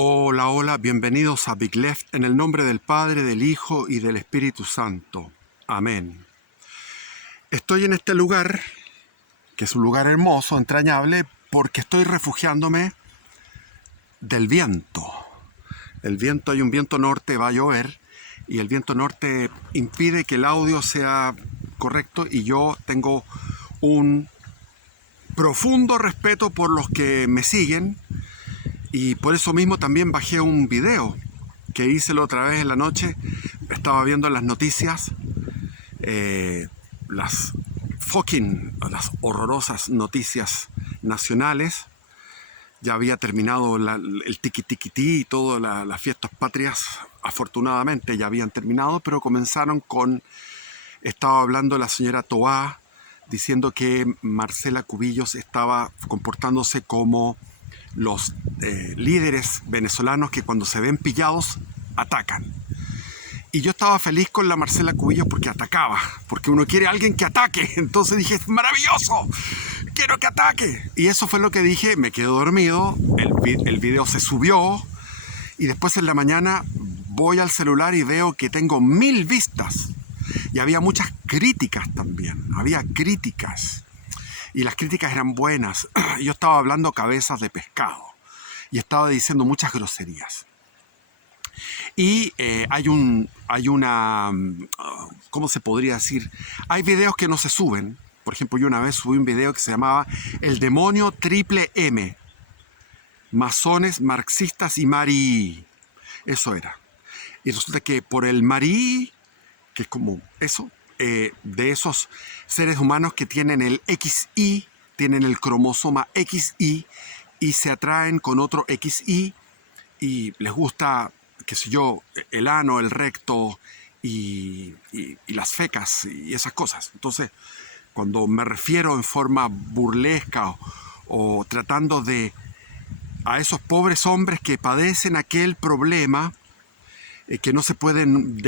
Hola, hola, bienvenidos a Big Left en el nombre del Padre, del Hijo y del Espíritu Santo. Amén. Estoy en este lugar, que es un lugar hermoso, entrañable, porque estoy refugiándome del viento. Hay un viento norte, va a llover, y el viento norte impide que el audio sea correcto, y yo tengo un profundo respeto por los que me siguen, y por eso mismo también bajé un video que hice la otra vez en la noche. Estaba viendo las noticias, las las horrorosas noticias nacionales. Ya había terminado el tiquitiquití y todas las fiestas patrias, afortunadamente ya habían terminado, pero comenzaron con, estaba hablando la señora Toá, diciendo que Marcela Cubillos estaba comportándose como los líderes venezolanos que cuando se ven pillados atacan. Y yo estaba feliz con la Marcela Cubillos porque atacaba, porque uno quiere a alguien que ataque. Entonces dije, ¡maravilloso! ¡Quiero que ataque! Y eso fue lo que dije, me quedo dormido, el video se subió y después en la mañana voy al celular y veo que tengo 1000 vistas. Y había muchas críticas también, había críticas. Y las críticas eran buenas. Yo estaba hablando cabezas de pescado y estaba diciendo muchas groserías. Y hay una, ¿cómo se podría decir? Hay videos que no se suben. Por ejemplo, yo una vez subí un video que se llamaba El demonio triple M. Masones, marxistas y Marí. Eso era. Y resulta que por el Marí, que es como eso, de esos seres humanos que tienen el XY, tienen el cromosoma XY y se atraen con otro XY y les gusta, qué sé yo, el ano, el recto y las fecas y esas cosas. Entonces, cuando me refiero en forma burlesca o tratando de a esos pobres hombres que padecen aquel problema, que no se pueden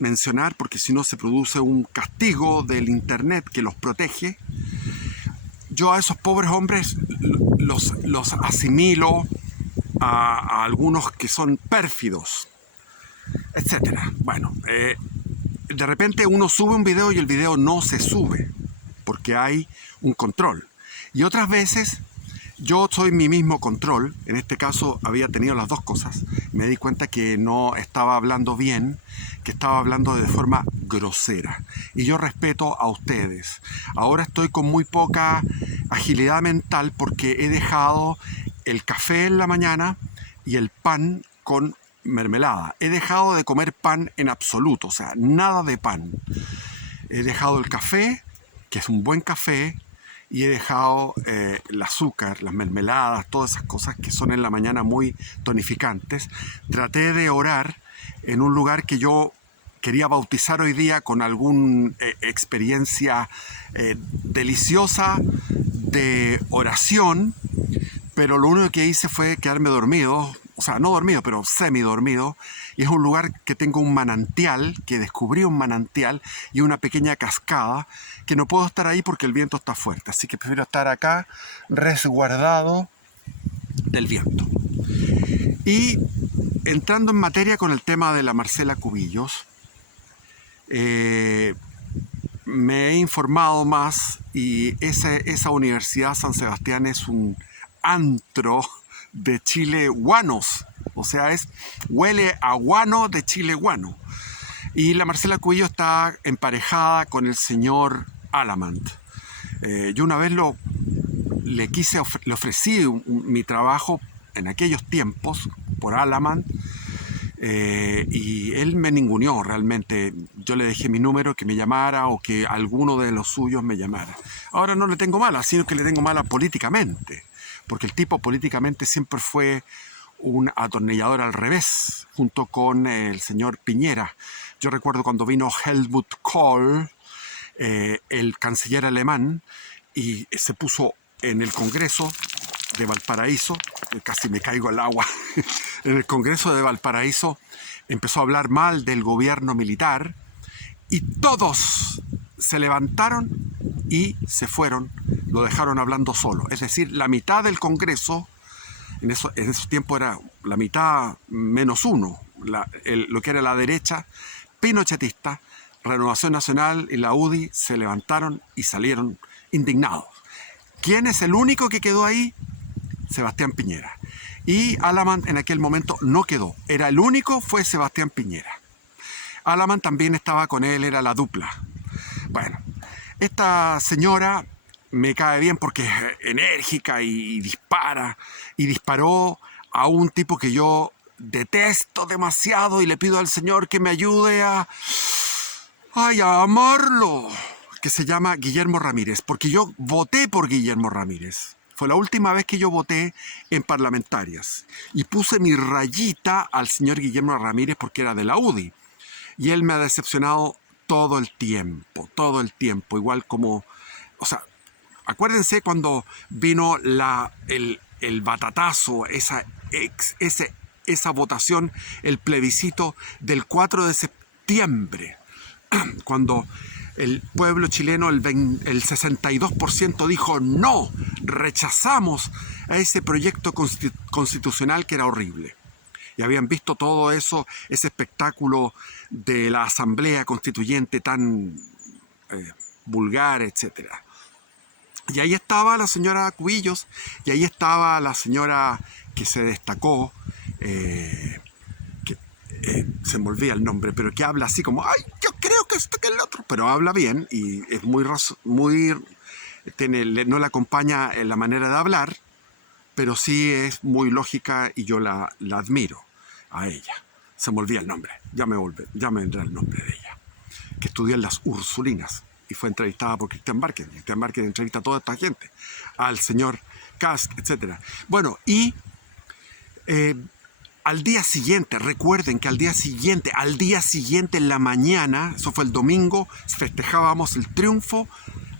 mencionar porque si no se produce un castigo del internet que los protege, yo a esos pobres hombres los asimilo a algunos que son pérfidos, etcétera. Bueno, de repente uno sube un video y el video no se sube porque hay un control. Y otras veces yo soy mi mismo control. En este caso había tenido las dos cosas. Me di cuenta que no estaba hablando bien, que estaba hablando de forma grosera. Y yo respeto a ustedes. Ahora estoy con muy poca agilidad mental porque he dejado el café en la mañana y el pan con mermelada. He dejado de comer pan en absoluto, o sea, nada de pan. He dejado el café, que es un buen café, y he dejado el azúcar, las mermeladas, todas esas cosas que son en la mañana muy tonificantes. Traté de orar en un lugar que yo quería bautizar hoy día con alguna experiencia deliciosa de oración, pero lo único que hice fue quedarme dormido, o sea, no dormido, pero semidormido, y es un lugar que tengo un manantial, que descubrí un manantial y una pequeña cascada, que no puedo estar ahí porque el viento está fuerte, así que prefiero estar acá resguardado del viento. Y entrando en materia con el tema de la Marcela Cubillos, me he informado más y esa Universidad San Sebastián es un antro de chile guanos, o sea, huele a guano de chile guano. Y la Marcela Cubillos está emparejada con el señor Alamant. Yo una vez le ofrecí mi trabajo en aquellos tiempos por Alamant, y él me ninguneó realmente. Yo le dejé mi número, que me llamara o que alguno de los suyos me llamara. Ahora no le tengo mala, sino que le tengo mala políticamente, porque el tipo políticamente siempre fue un atornillador al revés, junto con el señor Piñera. Yo recuerdo cuando vino Helmut Kohl, el canciller alemán, y se puso en el Congreso de Valparaíso, casi me caigo al agua, en el Congreso de Valparaíso empezó a hablar mal del gobierno militar y todos se levantaron y se fueron, lo dejaron hablando solo. Es decir, la mitad del Congreso, en esos tiempos era la mitad menos uno, lo que era la derecha pinochetista, Renovación Nacional y la UDI se levantaron y salieron indignados. ¿Quién es el único que quedó ahí? Sebastián Piñera. Y Alamán en aquel momento no quedó. Era el único, fue Sebastián Piñera. Alamán también estaba con él, era la dupla. Bueno, esta señora me cae bien porque es enérgica y dispara. Y disparó a un tipo que yo detesto demasiado y le pido al Señor que me ayude a amarlo, que se llama Guillermo Ramírez, porque yo voté por Guillermo Ramírez. Fue la última vez que yo voté en parlamentarias y puse mi rayita al señor Guillermo Ramírez porque era de la UDI y él me ha decepcionado todo el tiempo, igual como, o sea, acuérdense cuando vino el batatazo, esa votación, el plebiscito del 4 de septiembre, cuando el pueblo chileno, el 62% dijo no, rechazamos a ese proyecto constitucional que era horrible. Y habían visto todo eso, ese espectáculo de la asamblea constituyente tan vulgar, etc. Y ahí estaba la señora Cubillos, y ahí estaba la señora que se destacó, se me olvida el nombre, pero que habla así como, ay, yo creo que esto que el otro, pero habla bien y es muy no le acompaña en la manera de hablar, pero sí es muy lógica y yo la admiro a ella. Se me olvida el nombre, ya me vendrá el nombre de ella, que estudió en las Ursulinas y fue entrevistada por Cristian Márquez. Cristian Márquez entrevista a toda esta gente, al señor Kask, etc. Bueno, y al día siguiente, recuerden que al día siguiente en la mañana, eso fue el domingo, festejábamos el triunfo.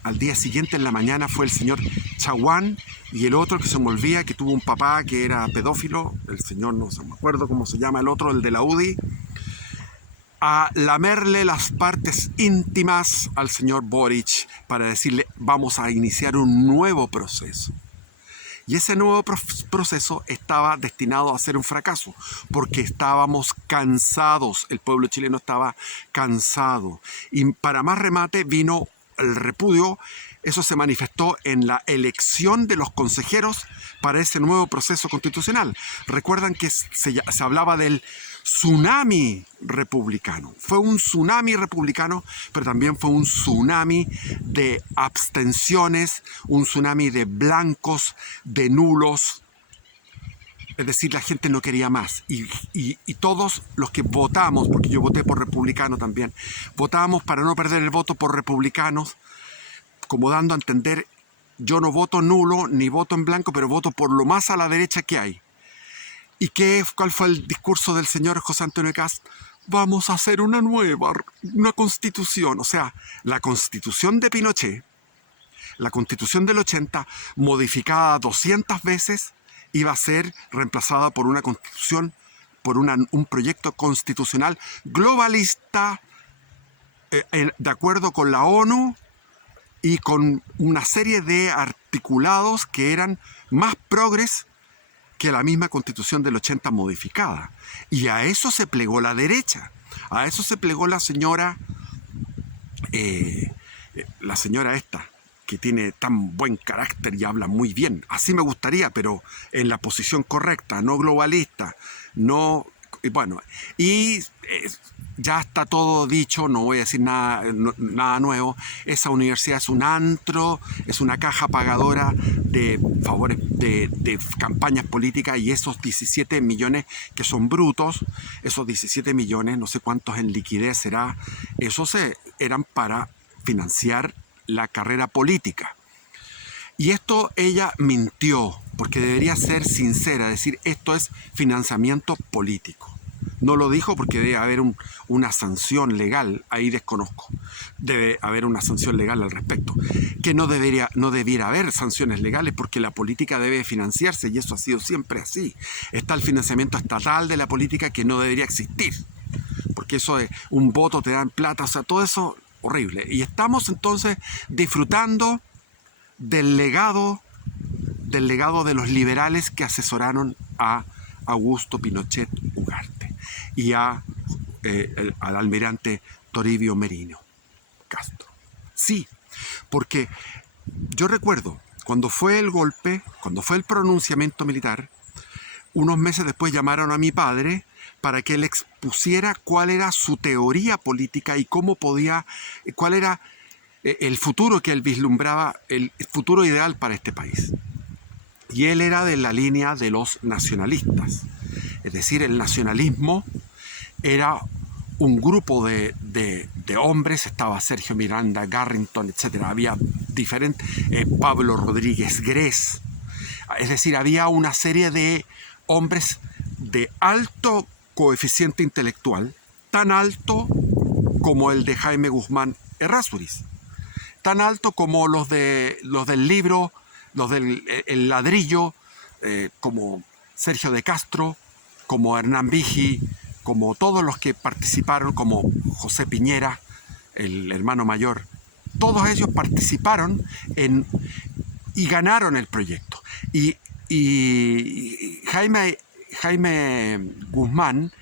Al día siguiente en la mañana fue el señor Chaguán y el otro que se me olvida, que tuvo un papá que era pedófilo, el señor, no me acuerdo cómo se llama el otro, el de la UDI, a lamerle las partes íntimas al señor Boric para decirle, vamos a iniciar un nuevo proceso. Y ese nuevo proceso estaba destinado a ser un fracaso, porque estábamos cansados, el pueblo chileno estaba cansado. Y para más remate vino el repudio, eso se manifestó en la elección de los consejeros para ese nuevo proceso constitucional. Recuerdan que se hablaba del tsunami republicano. Fue un tsunami republicano, pero también fue un tsunami de abstenciones, un tsunami de blancos, de nulos. Es decir, la gente no quería más. Y todos los que votamos, porque yo voté por republicano también, votamos para no perder el voto por republicanos, como dando a entender, yo no voto nulo ni voto en blanco, pero voto por lo más a la derecha que hay. ¿Y cuál fue el discurso del señor José Antonio Kast? Vamos a hacer una constitución. O sea, la constitución de Pinochet, la constitución del 80, modificada 200 veces, iba a ser reemplazada por una constitución, por un proyecto constitucional globalista, de acuerdo con la ONU y con una serie de articulados que eran más progres que la misma constitución del 80 modificada. Y a eso se plegó la derecha, a eso se plegó la señora esta, que tiene tan buen carácter y habla muy bien. Así me gustaría, pero en la posición correcta, no globalista, no... Bueno, y ya está todo dicho, no voy a decir nada nuevo. Esa universidad es un antro, es una caja pagadora de favores, de campañas políticas, y esos 17 millones que son brutos, esos 17 millones, no sé cuántos en liquidez será, esos eran para financiar la carrera política. Y esto ella mintió, porque debería ser sincera, decir esto es financiamiento político. No lo dijo porque debe haber una sanción legal, ahí desconozco. Debe haber una sanción legal al respecto. Que no debiera haber sanciones legales porque la política debe financiarse y eso ha sido siempre así. Está el financiamiento estatal de la política que no debería existir. Porque eso de un voto te dan plata, o sea, todo eso horrible. Y estamos entonces disfrutando del legado de los liberales que asesoraron a Augusto Pinochet Ugarte y al almirante Toribio Merino Castro. Sí, porque yo recuerdo cuando fue el golpe, cuando fue el pronunciamiento militar, unos meses después llamaron a mi padre para que él expusiera cuál era su teoría política y cuál era el futuro que él vislumbraba, el futuro ideal para este país. Y él era de la línea de los nacionalistas. Es decir, el nacionalismo era un grupo de hombres, estaba Sergio Miranda, Garrington, etc. Había diferentes, Pablo Rodríguez Grez. Es decir, había una serie de hombres de alto coeficiente intelectual, tan alto como el de Jaime Guzmán Errázuriz, tan alto como los del libro, los del El Ladrillo, como Sergio de Castro, como Hernán Vigi, como todos los que participaron, como José Piñera, el hermano mayor. Todos ellos participaron y ganaron el proyecto. Y Jaime Guzmán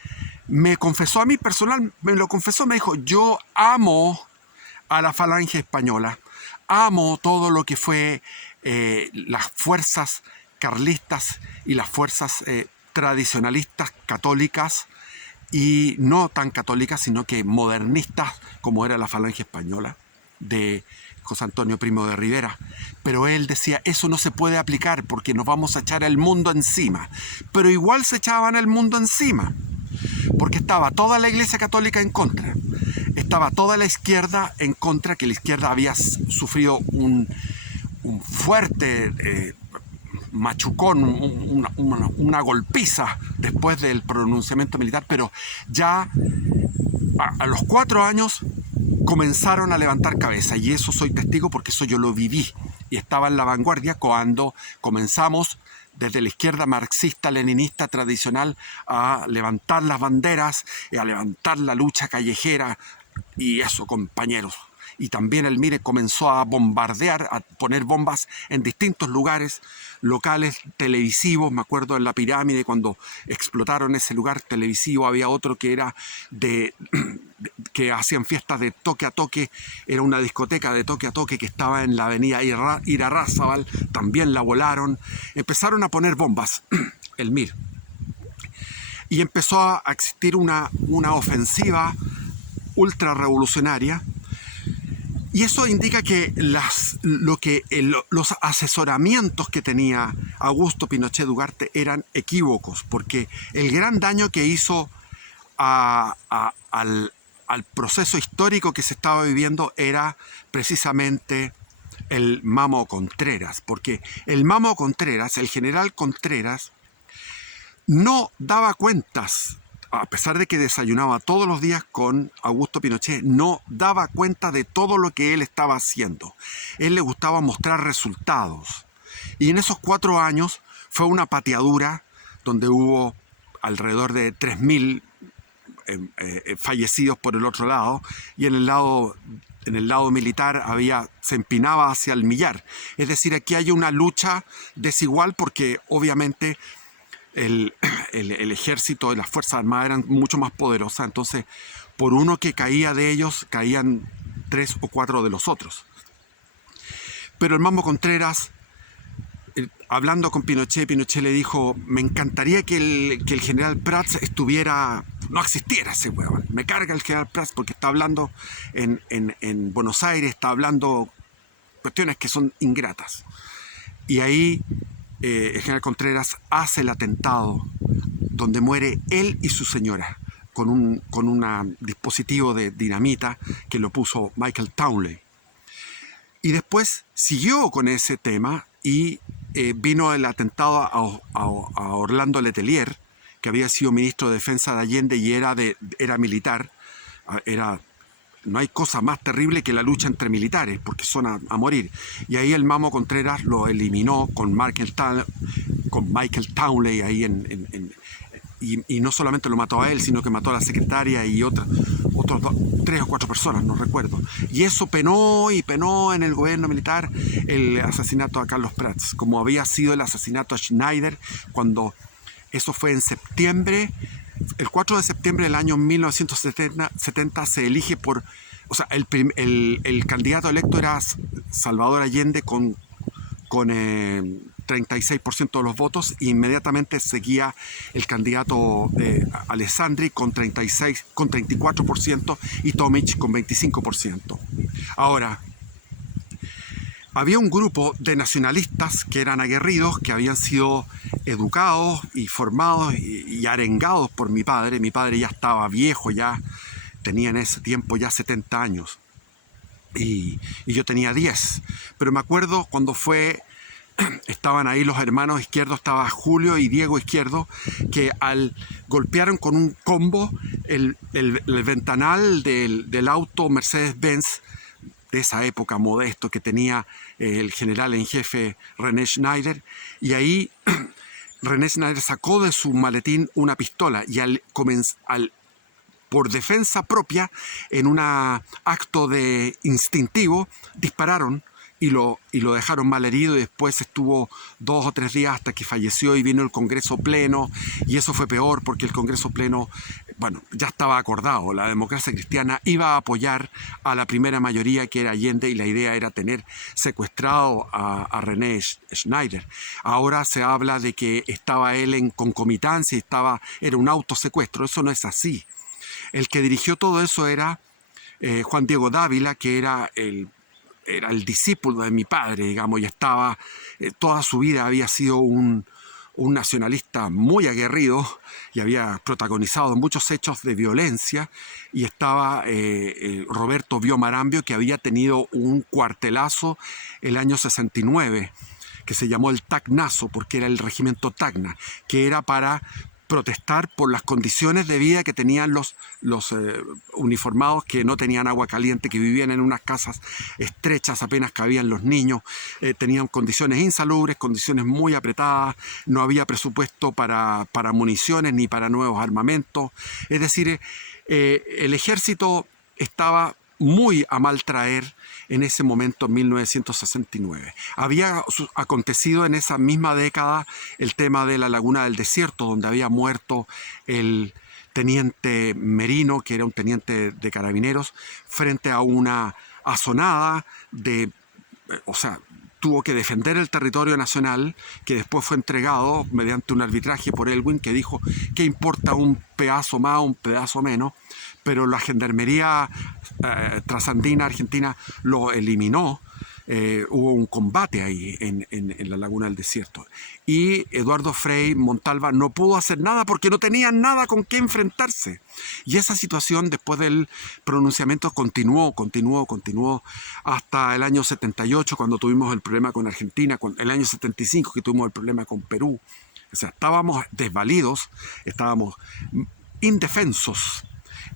me confesó a mí personal, me dijo, yo amo a la Falange Española, amo todo lo que fue las fuerzas carlistas y las fuerzas tradicionalistas católicas y no tan católicas, sino que modernistas, como era la Falange Española de José Antonio Primo de Rivera. Pero él decía, eso no se puede aplicar porque nos vamos a echar el mundo encima. Pero igual se echaban el mundo encima, porque estaba toda la Iglesia Católica en contra, estaba toda la izquierda en contra, que la izquierda había sufrido un fuerte machucón, una golpiza después del pronunciamiento militar, pero ya a los 4 años comenzaron a levantar cabeza, y eso soy testigo porque eso yo lo viví y estaba en la vanguardia cuando comenzamos desde la izquierda marxista-leninista tradicional a levantar las banderas, a levantar la lucha callejera y eso, compañeros. Y también el MIRE comenzó a bombardear, a poner bombas en distintos lugares locales televisivos. Me acuerdo en la Pirámide cuando explotaron ese lugar televisivo, había otro que era que hacían fiestas de toque a toque, era una discoteca de toque a toque que estaba en la avenida Irarrázaval, también la volaron. Empezaron a poner bombas, el MIR. Y empezó a existir una ofensiva ultra revolucionaria. Y eso indica que los asesoramientos que tenía Augusto Pinochet Ugarte eran equívocos, porque el gran daño que hizo al proceso histórico que se estaba viviendo era precisamente el Mamo Contreras, porque el Mamo Contreras, el general Contreras, no daba cuentas. A pesar de que desayunaba todos los días con Augusto Pinochet, no daba cuenta de todo lo que él estaba haciendo. Él le gustaba mostrar resultados. Y en esos 4 años fue una pateadura donde hubo alrededor de 3.000 fallecidos por el otro lado, y en el lado militar se empinaba hacia el millar. Es decir, aquí hay una lucha desigual porque obviamente el ejército y las fuerzas armadas eran mucho más poderosas, entonces por uno que caía de ellos caían 3 o 4 de los otros. Pero el Mamo Contreras, hablando con Pinochet le dijo, me encantaría que el general Prats no existiera ese huevón, me carga el general Prats porque está hablando en Buenos Aires, está hablando cuestiones que son ingratas. Y ahí el general Contreras hace el atentado donde muere él y su señora con un dispositivo de dinamita que lo puso Michael Townley. Y después siguió con ese tema y vino el atentado a Orlando Letelier, que había sido ministro de Defensa de Allende y era militar. No hay cosa más terrible que la lucha entre militares, porque son a morir. Y ahí el Mamo Contreras lo eliminó con Michael Townley ahí y no solamente lo mató a él, sino que mató a la secretaria y otros 3 o 4 personas, no recuerdo. Y eso penó en el gobierno militar el asesinato a Carlos Prats, como había sido el asesinato a Schneider cuando Eso fue en septiembre. El 4 de septiembre del año 1970 se elige por... O sea, el candidato electo era Salvador Allende con 36% de los votos, e inmediatamente seguía el candidato Alessandri con 34% y Tomic con 25%. Ahora, había un grupo de nacionalistas que eran aguerridos, que habían sido educados y formados y arengados por mi padre. Mi padre ya estaba viejo, ya tenía en ese tiempo ya 70 años. Y yo tenía 10. Pero me acuerdo cuando estaban ahí los hermanos Izquierdo, estaba Julio y Diego Izquierdo, que golpearon con un combo el ventanal del auto Mercedes-Benz de esa época, modesto, que tenía el general en jefe René Schneider, y ahí René Schneider sacó de su maletín una pistola y por defensa propia, en un acto de instintivo, dispararon y lo dejaron mal herido, y después estuvo 2 o 3 días hasta que falleció, y vino el Congreso Pleno, y eso fue peor porque el Congreso Pleno, bueno, ya estaba acordado, la democracia cristiana iba a apoyar a la primera mayoría, que era Allende, y la idea era tener secuestrado a René Schneider. Ahora se habla de que estaba él en concomitancia y era un autosecuestro. Eso no es así. El que dirigió todo eso era Juan Diego Dávila, que era el discípulo de mi padre, digamos, y toda su vida había sido un nacionalista muy aguerrido y había protagonizado muchos hechos de violencia, y estaba Roberto Bio Marambio, que había tenido un cuartelazo el año 69, que se llamó el Tacnazo, porque era el regimiento Tacna, que era para protestar por las condiciones de vida que tenían los uniformados, que no tenían agua caliente, que vivían en unas casas estrechas, apenas cabían los niños, tenían condiciones insalubres, condiciones muy apretadas, no había presupuesto para municiones ni para nuevos armamentos. Es decir, el ejército estaba muy a mal traer en ese momento, en 1969. Había acontecido en esa misma década el tema de la Laguna del Desierto, donde había muerto el teniente Merino, que era un teniente de carabineros, frente a una asonada tuvo que defender el territorio nacional, que después fue entregado mediante un arbitraje por Elwin, que dijo que importa un pedazo más o un pedazo menos, pero la gendarmería trasandina argentina lo eliminó. Hubo un combate ahí en la Laguna del Desierto, y Eduardo Frei Montalva no pudo hacer nada porque no tenía nada con qué enfrentarse, y esa situación después del pronunciamiento continuó hasta el año 78, cuando tuvimos el problema con Argentina, el año 75 que tuvimos el problema con Perú. O sea, estábamos desvalidos, estábamos indefensos,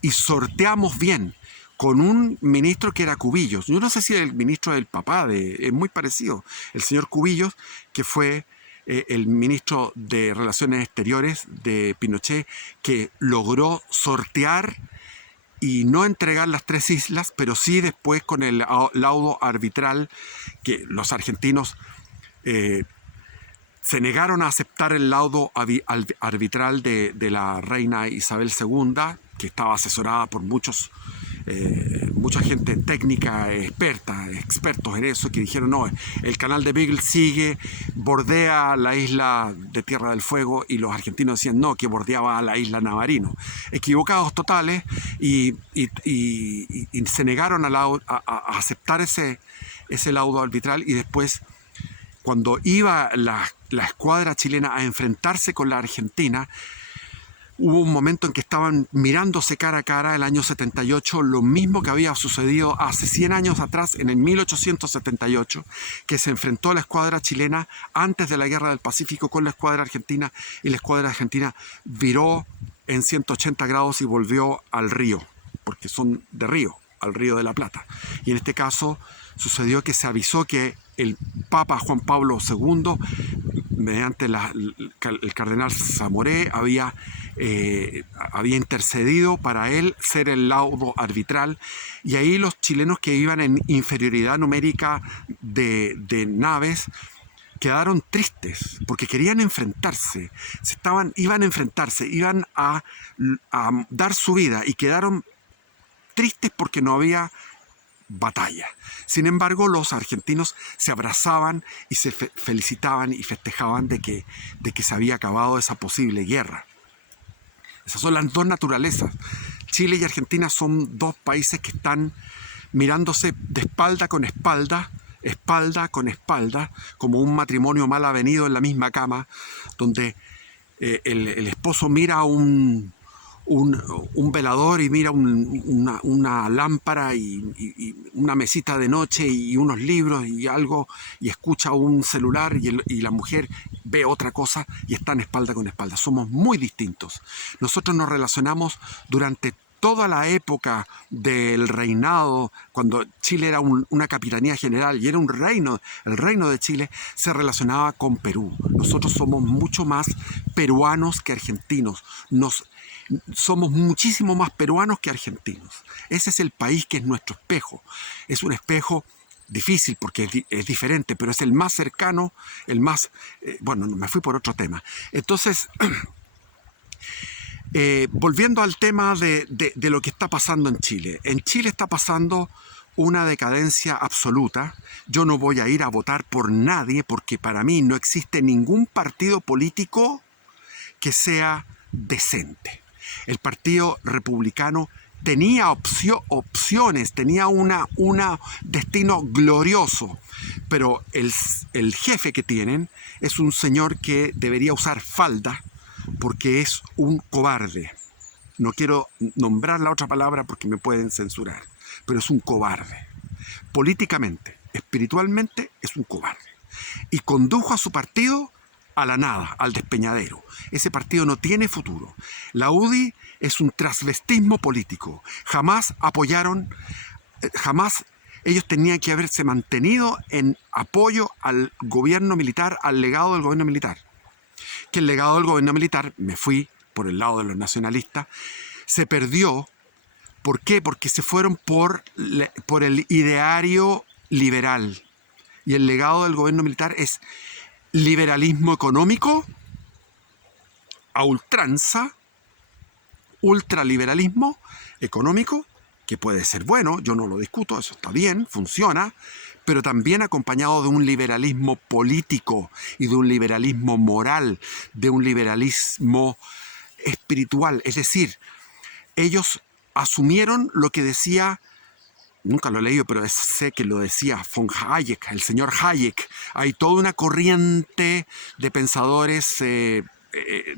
y sorteamos bien con un ministro que era Cubillos. Yo no sé si el ministro del papá, es muy parecido, el señor Cubillos, que fue el ministro de Relaciones Exteriores de Pinochet, que logró sortear y no entregar las 3 islas, pero sí después con el laudo arbitral, que los argentinos se negaron a aceptar el laudo arbitral de la reina Isabel II, que estaba asesorada por mucha gente técnica, expertos en eso, que dijeron: no, el canal de Beagle bordea la isla de Tierra del Fuego, y los argentinos decían no, que bordeaba a la isla Navarino. Equivocados totales, y se negaron a aceptar ese laudo arbitral, y después, cuando iba la escuadra chilena a enfrentarse con la Argentina, hubo un momento en que estaban mirándose cara a cara, el año 78, lo mismo que había sucedido hace 100 años atrás, en el 1878, que se enfrentó la escuadra chilena antes de la Guerra del Pacífico con la escuadra argentina, y la escuadra argentina viró en 180 grados y volvió al río, porque son de río, al Río de la Plata. Y en este caso sucedió que se avisó que el Papa Juan Pablo II, mediante el cardenal Zamoré, había intercedido para él ser el laudo arbitral, y ahí los chilenos que iban en inferioridad numérica de naves quedaron tristes porque querían enfrentarse, iban a dar su vida y quedaron tristes porque no había batalla. Sin embargo, los argentinos se abrazaban y se felicitaban y festejaban de que se había acabado esa posible guerra. Esas son las dos naturalezas. Chile y Argentina son dos países que están mirándose de espalda con espalda, espalda con espalda, como un matrimonio mal avenido en la misma cama, donde el esposo mira un velador y mira una lámpara y una mesita de noche y unos libros y algo, y escucha un celular y la mujer ve otra cosa y están espalda con espalda. Somos muy distintos. Nosotros nos relacionamos durante toda la época del reinado, cuando Chile era una capitanía general y era un reino, el reino de Chile se relacionaba con Perú. Nosotros somos mucho más peruanos que argentinos. Somos muchísimo más peruanos que argentinos. Ese es el país que es nuestro espejo. Es un espejo difícil porque es diferente, pero es el más cercano, el más... bueno, me fui por otro tema. Entonces, volviendo al tema de lo que está pasando en Chile. En Chile está pasando una decadencia absoluta. Yo no voy a ir a votar por nadie porque para mí no existe ningún partido político que sea decente. El Partido Republicano tenía opciones, tenía un destino glorioso, pero el jefe que tienen es un señor que debería usar falda porque es un cobarde. No quiero nombrar la otra palabra porque me pueden censurar, pero es un cobarde. Políticamente, espiritualmente, es un cobarde. Y condujo a su partido a la nada, al despeñadero. Ese partido no tiene futuro. La UDI es un transvestismo político. Jamás apoyaron, jamás ellos tenían que haberse mantenido en apoyo al gobierno militar, al legado del gobierno militar. Que el legado del gobierno militar, me fui por el lado de los nacionalistas, se perdió. ¿Por qué? Porque se fueron por el ideario liberal. Y el legado del gobierno militar es liberalismo económico a ultranza, ultraliberalismo económico, que puede ser bueno, yo no lo discuto, eso está bien, funciona, pero también acompañado de un liberalismo político y de un liberalismo moral, de un liberalismo espiritual. Es decir, ellos asumieron lo que decía, nunca lo he leído, pero sé que lo decía von Hayek, el señor Hayek. Hay toda una corriente de pensadores de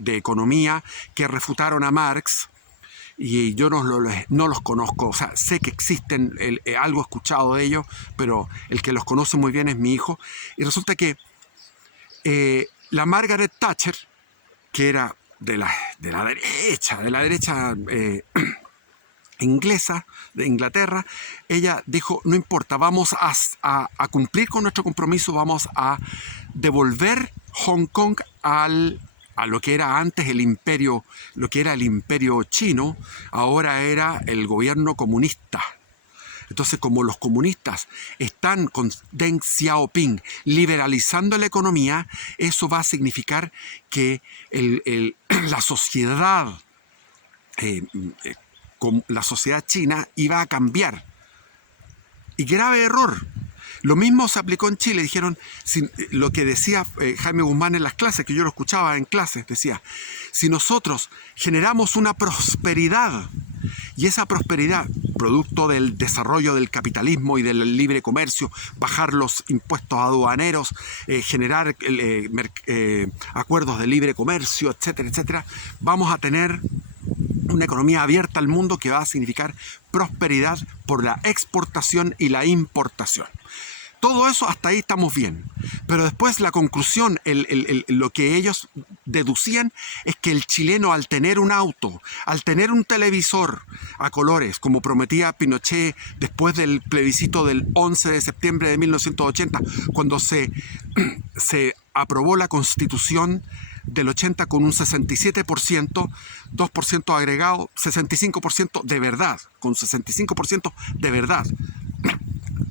economía que refutaron a Marx, y yo no los conozco. O sea, sé que existen, algo escuchado de ellos, pero el que los conoce muy bien es mi hijo. Y resulta que la Margaret Thatcher, que era de la derecha inglesa, de Inglaterra, ella dijo, no importa, vamos a cumplir con nuestro compromiso, vamos a devolver Hong Kong a lo que era antes el imperio, lo que era el imperio chino, ahora era el gobierno comunista. Entonces, como los comunistas están con Deng Xiaoping liberalizando la economía, eso va a significar que la sociedad la sociedad china iba a cambiar. Y grave error. Lo mismo se aplicó en Chile. Dijeron, lo que decía Jaime Guzmán en las clases, que yo lo escuchaba en clases, decía, si nosotros generamos una prosperidad, y esa prosperidad, producto del desarrollo del capitalismo y del libre comercio, bajar los impuestos aduaneros, generar acuerdos de libre comercio, etcétera, etcétera, vamos a tener una economía abierta al mundo que va a significar prosperidad por la exportación y la importación. Todo eso hasta ahí estamos bien. Pero después la conclusión, lo que ellos deducían es que el chileno, al tener un auto, al tener un televisor a colores, como prometía Pinochet después del plebiscito del 11 de septiembre de 1980, cuando se aprobó la Constitución del 80 con un 67%, 2% agregado, 65% de verdad, con 65% de verdad.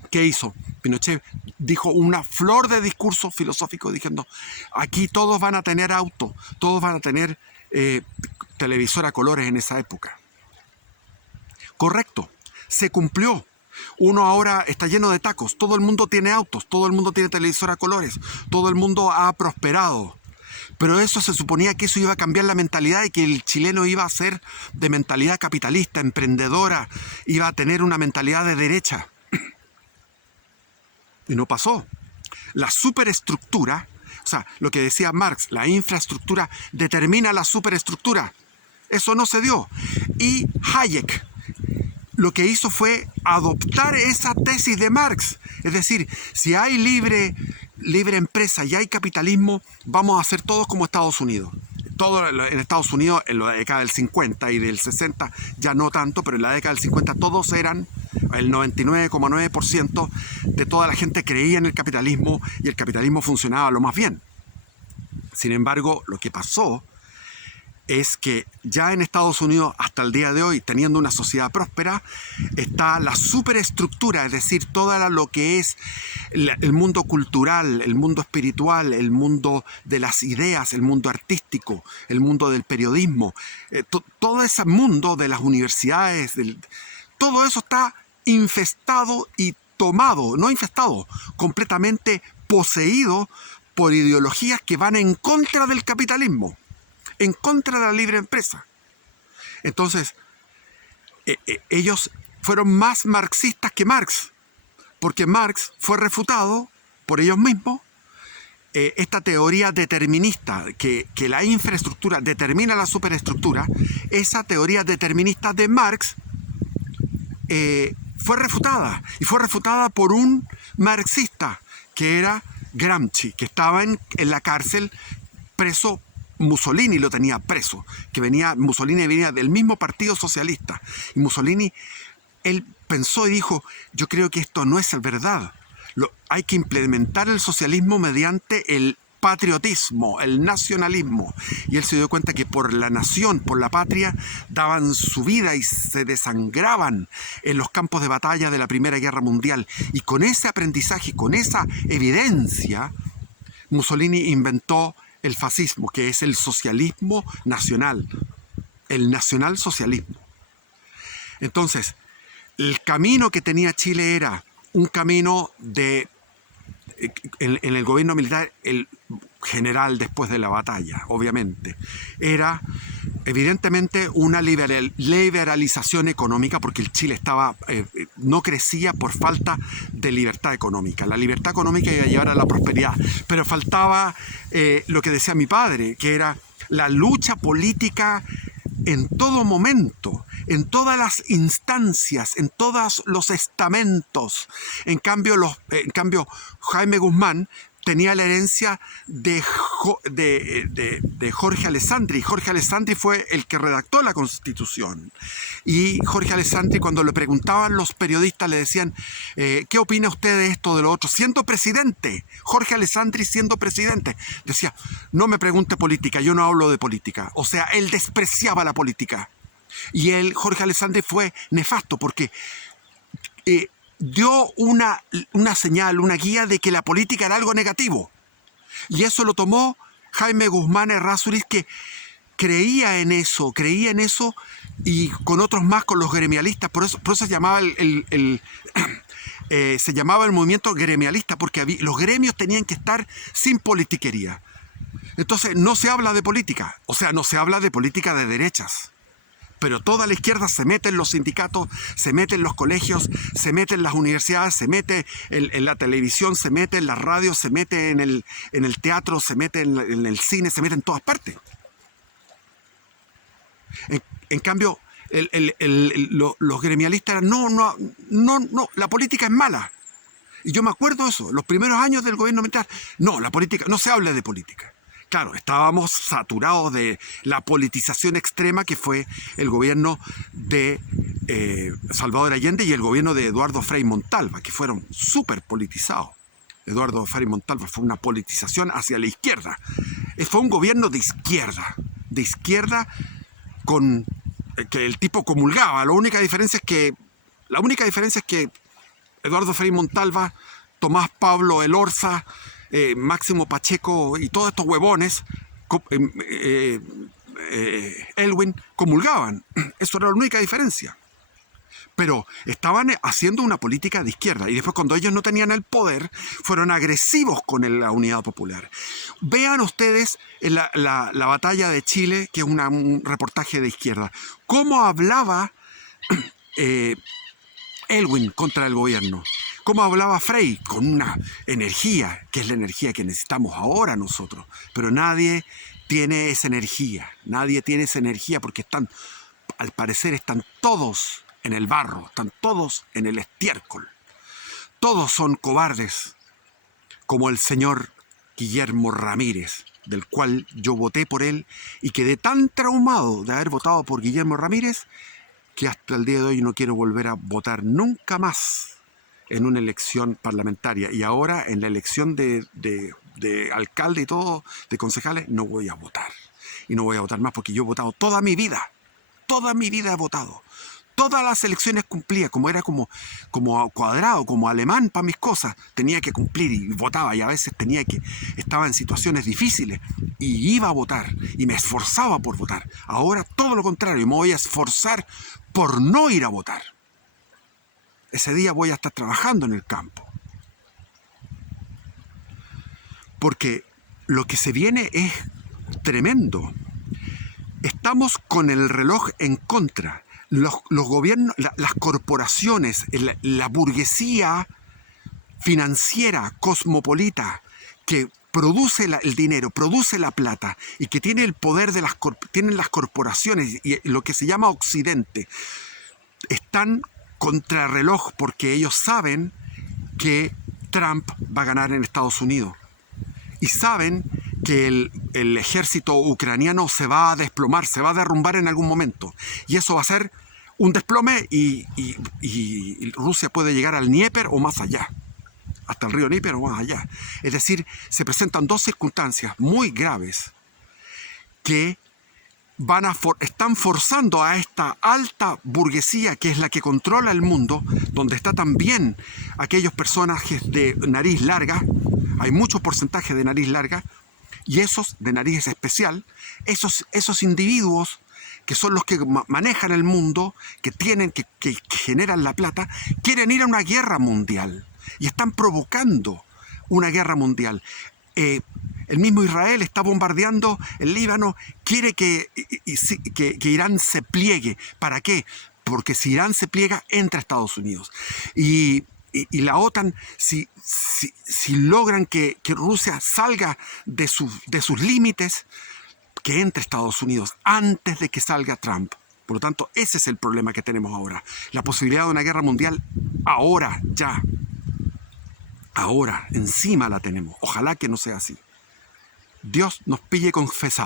¿Qué hizo? Pinochet dijo una flor de discurso filosófico diciendo, aquí todos van a tener auto, todos van a tener televisor a colores en esa época. Correcto, se cumplió. Uno ahora está lleno de tacos, todo el mundo tiene autos, todo el mundo tiene televisor a colores, todo el mundo ha prosperado. Pero eso se suponía que eso iba a cambiar la mentalidad y que el chileno iba a ser de mentalidad capitalista, emprendedora, iba a tener una mentalidad de derecha. Y no pasó. La superestructura, o sea, lo que decía Marx, la infraestructura determina la superestructura. Eso no se dio. Y Hayek lo que hizo fue adoptar esa tesis de Marx. Es decir, si hay libre empresa y hay capitalismo, vamos a ser todos como Estados Unidos. Todo en Estados Unidos, en la década del 50 y del 60, ya no tanto, pero en la década del 50 todos eran, el 99,9% de toda la gente creía en el capitalismo y el capitalismo funcionaba lo más bien. Sin embargo, lo que pasó es que ya en Estados Unidos, hasta el día de hoy, teniendo una sociedad próspera, está la superestructura, es decir, todo lo que es el mundo cultural, el mundo espiritual, el mundo de las ideas, el mundo artístico, el mundo del periodismo, todo ese mundo de las universidades, todo eso está infestado y tomado, no infestado, completamente poseído por ideologías que van en contra del capitalismo, en contra de la libre empresa. Entonces, ellos fueron más marxistas que Marx, porque Marx fue refutado por ellos mismos. Esta teoría determinista, que la infraestructura determina la superestructura, esa teoría determinista de Marx fue refutada, y fue refutada por un marxista, que era Gramsci, que estaba en la cárcel preso. Mussolini lo tenía preso, Mussolini venía del mismo Partido Socialista, y Mussolini, él pensó y dijo, yo creo que esto no es verdad, hay que implementar el socialismo mediante el patriotismo, el nacionalismo, y él se dio cuenta que por la nación, por la patria, daban su vida y se desangraban en los campos de batalla de la Primera Guerra Mundial, y con ese aprendizaje, con esa evidencia, Mussolini inventó el fascismo, que es el socialismo nacional, el nacionalsocialismo. Entonces, el camino que tenía Chile era un camino en el gobierno militar, el general después de la batalla, obviamente, era evidentemente una liberalización económica, porque el Chile no crecía por falta de libertad económica. La libertad económica iba a llevar a la prosperidad, pero faltaba lo que decía mi padre, que era la lucha política en todo momento, en todas las instancias, en todos los estamentos. En cambio, Jaime Guzmán tenía la herencia de Jorge Alessandri. Jorge Alessandri fue el que redactó la Constitución. Y Jorge Alessandri, cuando le preguntaban los periodistas, le decían, ¿qué opina usted de esto, de lo otro? Siendo presidente, Jorge Alessandri siendo presidente, decía, no me pregunte política, yo no hablo de política. O sea, él despreciaba la política. Y Jorge Alessandri, fue nefasto porque dio una señal, una guía de que la política era algo negativo. Y eso lo tomó Jaime Guzmán Errázuriz, que creía en eso, y con otros más, con los gremialistas. Por eso se llamaba se llamaba el movimiento gremialista, porque los gremios tenían que estar sin politiquería. Entonces no se habla de política, o sea, no se habla de política de derechas. Pero toda la izquierda se mete en los sindicatos, se mete en los colegios, se mete en las universidades, se mete en la televisión, se mete en la radio, se mete en el teatro, se mete en el cine, se mete en todas partes. En cambio, los gremialistas, no, la política es mala. Y yo me acuerdo de eso, los primeros años del gobierno militar, no, la política, no se habla de política. Claro, estábamos saturados de la politización extrema que fue el gobierno de Salvador Allende y el gobierno de Eduardo Frei Montalva, que fueron súper politizados. Eduardo Frei Montalva fue una politización hacia la izquierda. Fue un gobierno de izquierda con que el tipo comulgaba. La única diferencia es que Eduardo Frei Montalva Tomás Pablo Elorza, Máximo Pacheco y todos estos huevones, Elwin, comulgaban. Eso era la única diferencia. Pero estaban haciendo una política de izquierda y después, cuando ellos no tenían el poder, fueron agresivos con la Unidad Popular. Vean ustedes la batalla de Chile, que es un reportaje de izquierda, cómo hablaba Elwin contra el gobierno, cómo hablaba Frei con una energía, que es la energía que necesitamos ahora nosotros, pero nadie tiene esa energía, porque al parecer están todos en el barro, están todos en el estiércol. Todos son cobardes, como el señor Guillermo Ramírez, del cual yo voté por él y quedé tan traumado de haber votado por Guillermo Ramírez que hasta el día de hoy no quiero volver a votar nunca más en una elección parlamentaria. Y ahora en la elección de alcalde y todo, de concejales, no voy a votar. Y no voy a votar más porque yo he votado toda mi vida. Toda mi vida he votado. Todas las elecciones cumplía, como era como cuadrado, como alemán para mis cosas. Tenía que cumplir y votaba, y a veces estaba en situaciones difíciles y iba a votar y me esforzaba por votar. Ahora todo lo contrario, me voy a esforzar por no ir a votar. Ese día voy a estar trabajando en el campo. Porque lo que se viene es tremendo. Estamos con el reloj en contra. Los gobiernos, las corporaciones, la burguesía financiera, cosmopolita, que produce el dinero, produce la plata y que tiene el poder tienen las corporaciones y lo que se llama Occidente, están contra reloj porque ellos saben que Trump va a ganar en Estados Unidos. Y saben que el ejército ucraniano se va a desplomar, se va a derrumbar en algún momento. Y eso va a ser un desplome y Rusia puede llegar al Dnieper o más allá. Hasta el río Dnieper o más allá. Es decir, se presentan dos circunstancias muy graves que están forzando a esta alta burguesía, que es la que controla el mundo, donde está también aquellos personajes de nariz larga. Hay mucho porcentaje de nariz larga y esos de nariz especial, esos individuos que son los que manejan el mundo, que generan la plata, quieren ir a una guerra mundial y están provocando una guerra mundial. El mismo Israel está bombardeando el Líbano, quiere que Irán se pliegue. ¿Para qué? Porque si Irán se pliega, entra a Estados Unidos. Y la OTAN, si logran que Rusia salga de sus límites, que entre Estados Unidos antes de que salga Trump. Por lo tanto, ese es el problema que tenemos ahora. La posibilidad de una guerra mundial ahora, ya. Ahora, encima la tenemos. Ojalá que no sea así. Dios nos pille confesados.